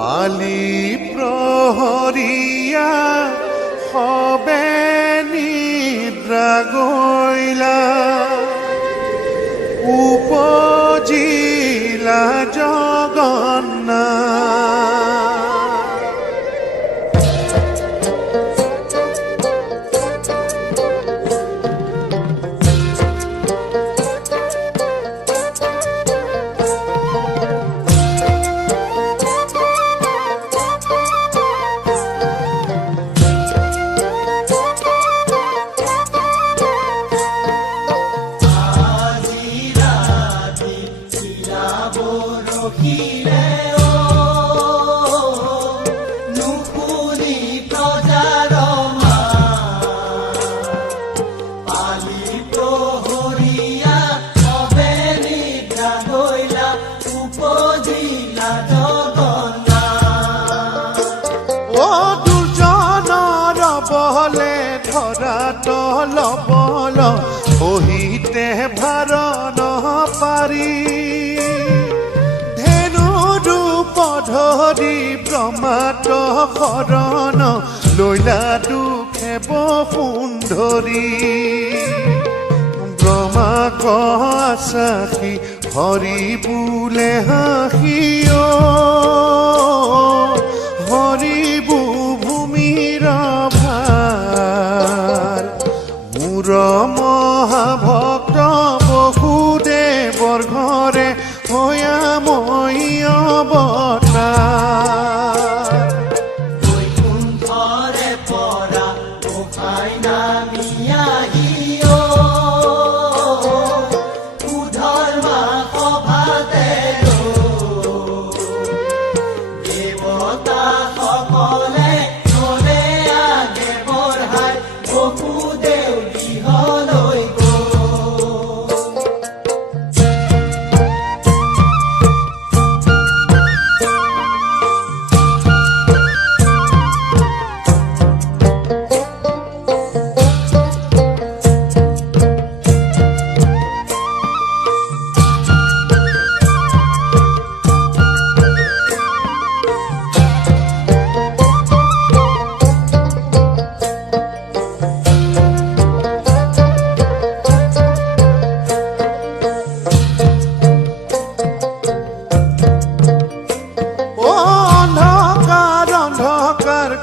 পালি প্ৰহৰীয়া সবে নিদ্ৰা গইলা উপজিলা জগন্নাথ। লবল বহিতে ভাৰ নপাৰি ধেনু ৰূপ ধৰি ব্ৰহ্মাত শৰণ লৈলা দুখে বসুন্ধৰি ব্ৰহ্মা কসাখী হৰি বোলে হাঁহিও হৰিবু ভূমিৰ মহাভক্ত বসুদেৱৰ ঘৰে ভয়াময় অৱতাৰ বৈকুণ্ঠৰে পৰা গোসাঁই নামি আহিও কুধৰ্মা সভাতে দেৱতা সকলে চলে আগে বঢ়াই বসুদেৱ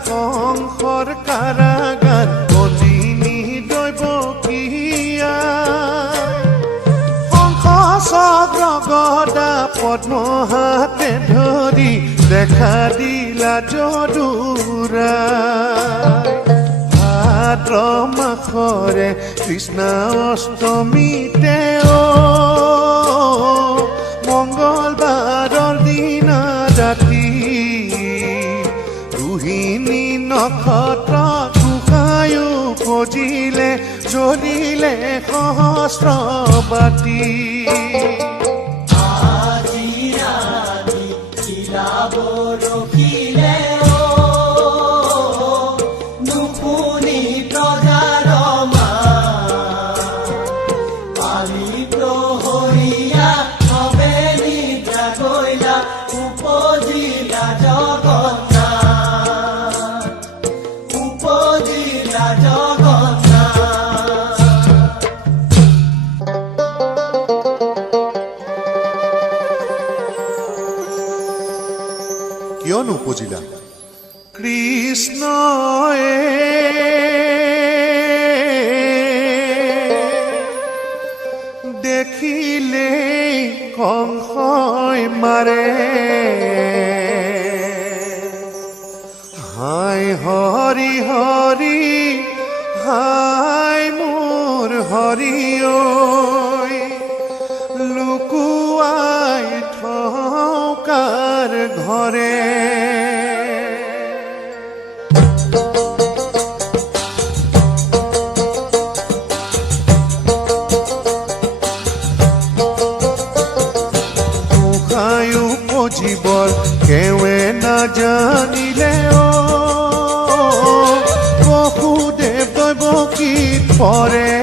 কংসৰ কাৰাগাৰ বলিনী দৈৱকীয়া শংখ চক্ৰ গদা পদ্ম হাতে ধৰি দেখা দিলা যদুৰায় ভাদ্ৰ মাসৰে কৃষ্ণ অষ্টমীতে মংগলবাৰৰ দিনা ৰাতি ৰোহিণী নক্ষত্ৰ গোসাঁয়ো পজিলে জ্বলিলে সহস্ৰবাতি আজি ৰাতি কিলাব ৰখিলে নুশুনি প্ৰজাৰ পালি প্ৰহৰীয়া সবে নিদ্ৰা গইলা উপজিলা কিয় নুপুজিলা? কৃষ্ণয়ে দেখিলে কংসই মাৰে হাই হৰি হৰি হাই মোৰ হৰি ঐ লুকুৱাই থকাৰ ঘৰে জীবন কেৱে নাজানিলে বসুদেৱ দৈৱকীত পৰে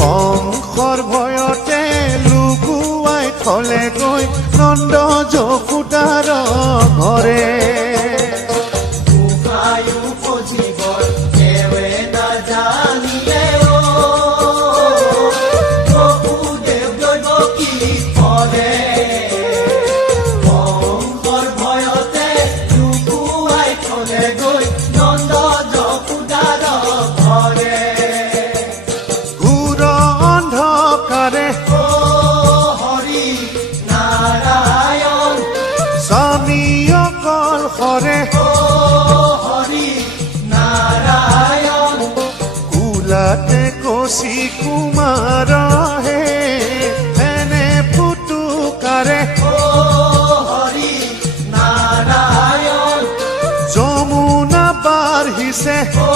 কংসৰ ভয়তে লুকুৱাই থলে গৈ নন্দ যশোদাৰ ঘৰে গোসাঁই উপজীৱৰ এৱে নাজানিলে বসুদেৱ দৈৱকী কৰে কংসৰ ভয়তে লুকুৱাই থলে গৈ নন্দ যশোদাৰ ঘৰে ঘোৰ অন্ধকাৰে অ হৰি নাৰায়ণ স্বামী অকল সৰে অ হৰি নাৰায়ণ কুলাতে কচি কুমাৰহে এনে পুতুকাৰে অ হৰি নাৰায়ণ যমুনা বাঢ়িছে অ